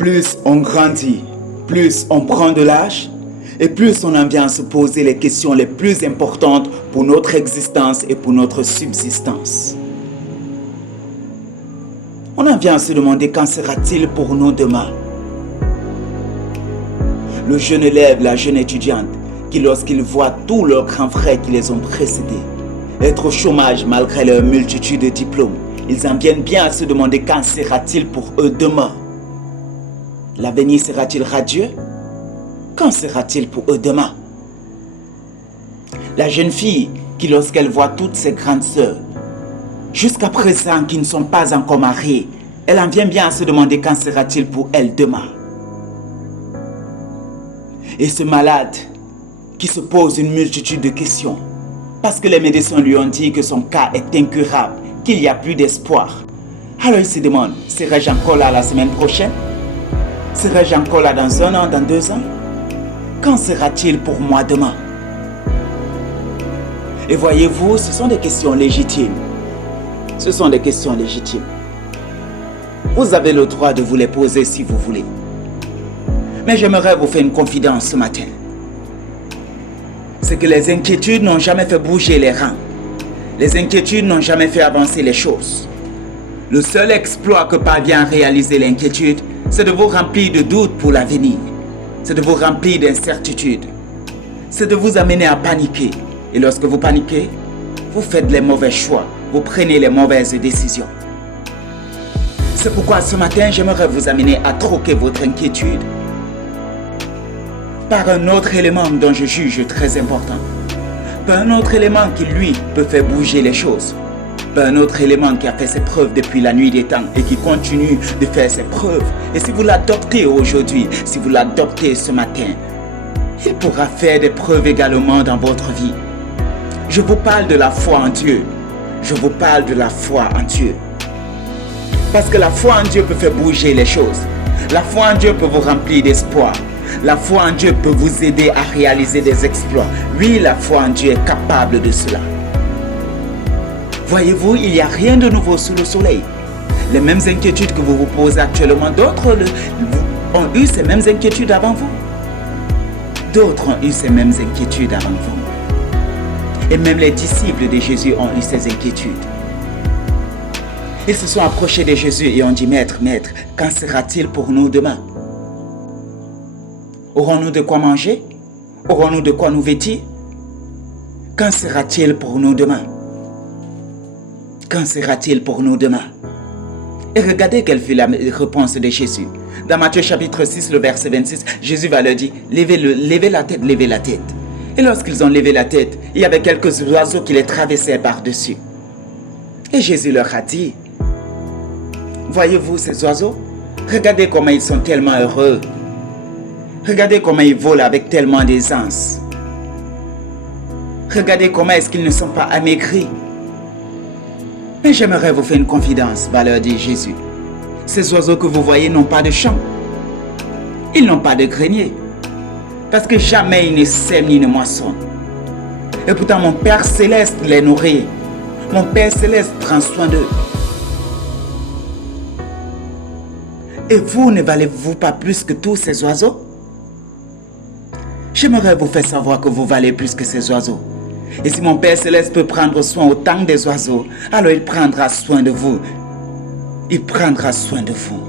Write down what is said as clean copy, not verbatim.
Plus on grandit, plus on prend de l'âge, et plus on en vient à se poser les questions les plus importantes pour notre existence et pour notre subsistance. On en vient à se demander quand sera-t-il pour nous demain. Le jeune élève, la jeune étudiante, qui lorsqu'ils voient tous leurs grands frères qui les ont précédés être au chômage malgré leur multitude de diplômes, ils en viennent bien à se demander quand sera-t-il pour eux demain. L'avenir sera-t-il radieux? Quand sera-t-il pour eux demain? La jeune fille qui lorsqu'elle voit toutes ses grandes sœurs, jusqu'à présent qui ne sont pas encore mariées, elle en vient bien à se demander quand sera-t-il pour elle demain. Et ce malade qui se pose une multitude de questions, parce que les médecins lui ont dit que son cas est incurable, qu'il n'y a plus d'espoir. Alors il se demande, serai-je encore là la semaine prochaine? Serai-je encore là dans 1 an, dans 2 ans? Quand sera-t-il pour moi demain? Et voyez-vous, ce sont des questions légitimes. Ce sont des questions légitimes. Vous avez le droit de vous les poser si vous voulez. Mais j'aimerais vous faire une confidence ce matin. C'est que les inquiétudes n'ont jamais fait bouger les rangs. Les inquiétudes n'ont jamais fait avancer les choses. Le seul exploit que parvient à réaliser l'inquiétude, c'est de vous remplir de doutes pour l'avenir. C'est de vous remplir d'incertitudes. C'est de vous amener à paniquer. Et lorsque vous paniquez, vous faites les mauvais choix. Vous prenez les mauvaises décisions. C'est pourquoi ce matin, j'aimerais vous amener à troquer votre inquiétude par un autre élément dont je juge très important. Par un autre élément qui, lui, peut faire bouger les choses. Par un autre élément qui a fait ses preuves depuis la nuit des temps et qui continue de faire ses preuves. Et si vous l'adoptez aujourd'hui, si vous l'adoptez ce matin, il pourra faire des preuves également dans votre vie. Je vous parle de la foi en Dieu. Je vous parle de la foi en Dieu. Parce que la foi en Dieu peut faire bouger les choses. La foi en Dieu peut vous remplir d'espoir. La foi en Dieu peut vous aider à réaliser des exploits. Oui, la foi en Dieu est capable de cela. Voyez-vous, il n'y a rien de nouveau sous le soleil. Les mêmes inquiétudes que vous vous posez actuellement, d'autres ont eu ces mêmes inquiétudes avant vous. D'autres ont eu ces mêmes inquiétudes avant vous. Et même les disciples de Jésus ont eu ces inquiétudes. Ils se sont approchés de Jésus et ont dit, Maître, Maître, quand sera-t-il pour nous demain? Aurons-nous de quoi manger? Aurons-nous de quoi nous vêtir? Quand sera-t-il pour nous demain? Quand sera-t-il pour nous demain? Et regardez quelle fut la réponse de Jésus. Dans Matthieu chapitre 6, le verset 26, Jésus va leur dire, levez la tête, levez la tête. Et lorsqu'ils ont levé la tête, il y avait quelques oiseaux qui les traversaient par-dessus. Et Jésus leur a dit, voyez-vous ces oiseaux? Regardez comment ils sont tellement heureux. Regardez comment ils volent avec tellement d'aisance. Regardez comment est-ce qu'ils ne sont pas amaigris. Mais j'aimerais vous faire une confidence, va leur dire Jésus. Ces oiseaux que vous voyez n'ont pas de champ. Ils n'ont pas de grenier. Parce que jamais ils ne sèment ni ne moissonnent. Et pourtant mon Père Céleste les nourrit. Mon Père Céleste prend soin d'eux. Et vous ne valez-vous pas plus que tous ces oiseaux? J'aimerais vous faire savoir que vous valez plus que ces oiseaux. Et si mon Père Céleste peut prendre soin autant des oiseaux, alors il prendra soin de vous. Il prendra soin de vous.